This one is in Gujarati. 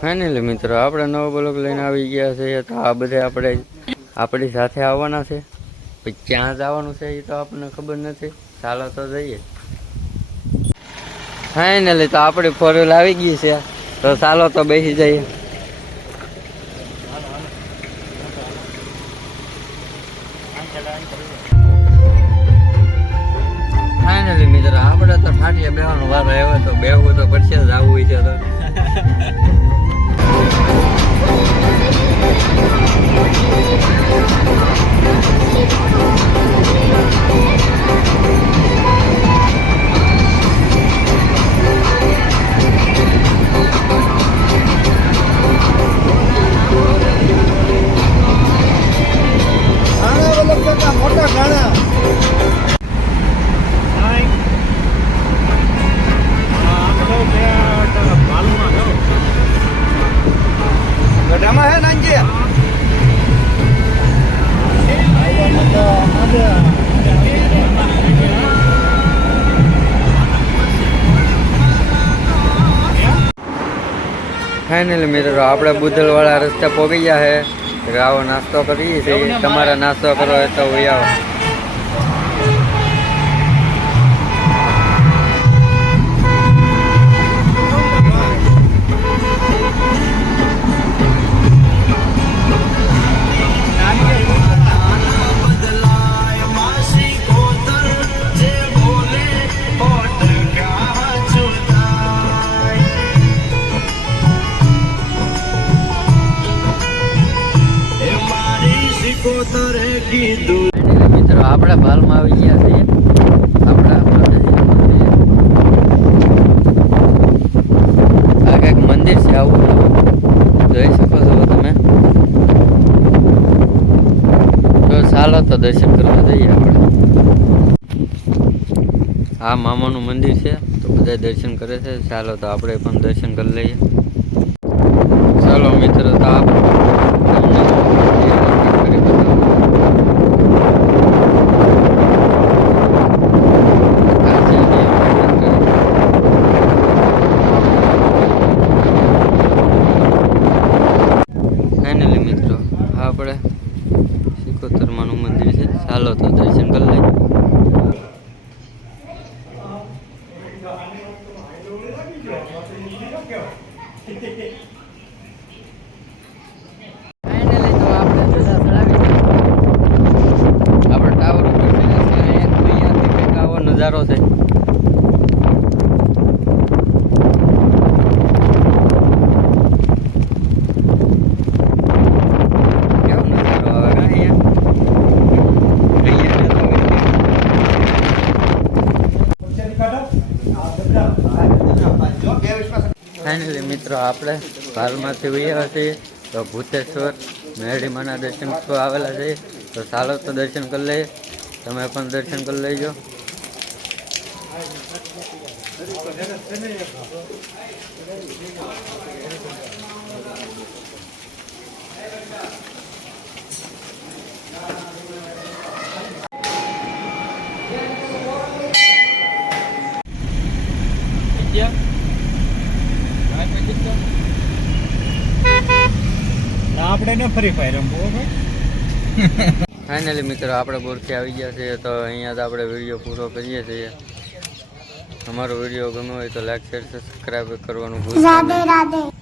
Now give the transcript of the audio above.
ફાઇનલી મિત્રો આપણે નવો બ્લોગ લઈને આવી ગયા છે તો આ બધા આપણે આપણી સાથે આવવાના છે પછી ક્યાં જવાનું છે એ તો આપણને ખબર નથી ચાલો તો જઈએ ફાઇનલી તો આપણી ફોર વ્હીલ આવી ગઈ છે તો ચાલો તો બેસી જઈએ ફાઇનલી મિત્રો આપણે તો ઠાઠીએ બેવાનો વારો આવ્યો તો બેહવું તો પડશે જ આવવું છે તો મોટા ગાણા ગઢામાં હે નાનજી ફાઇનલી મિત્રો આપણે બુધલવાળા રસ્તે પહોંચી ગયા છે આવો નાસ્તો કરીએ છીએ તમારે નાસ્તો કરવો હોય તો આવો મિત્રો આપણે ભાલમાં આવી ગયા છીએ આપણા આ કંઈક મંદિર છે આવું જોઈ શકો છો તમે તો ચાલો તો દર્શન કરવા જઈએ આપણે આ મામાનું મંદિર છે તો બધા દર્શન કરે છે ચાલો તો આપણે પણ દર્શન કરી લઈએ ચાલો મિત્રો તો આપણે આપણે સિકોતરમાનું મંદિર છે ચાલો તો દર્શન કરી લઈએ આપણે ટાવર ઉપર અહીંયાથી આવો નજારો છે ફાઇનલી મિત્રો આપણે ભાલમાંથી વયા છીએ તો ભૂતેશ્વર મેરડીમાના દર્શન કરવા આવેલા છે તો ચાલો તો દર્શન કરી લઈએ તમે પણ દર્શન કરી લેજો આપણે ને ફરી ફાયર રમવું ફાઇનલી મિત્રો આપણે બોરથી આવી ગયા છીએ તો અહીંયા તો આપણે વિડીયો પૂરો કરીએ છીએ અમારો વિડીયો ગમ્યો હોય તો લાઈક શેર સબસ્ક્રાઈબ કરવાનું ભૂલતા નહીં.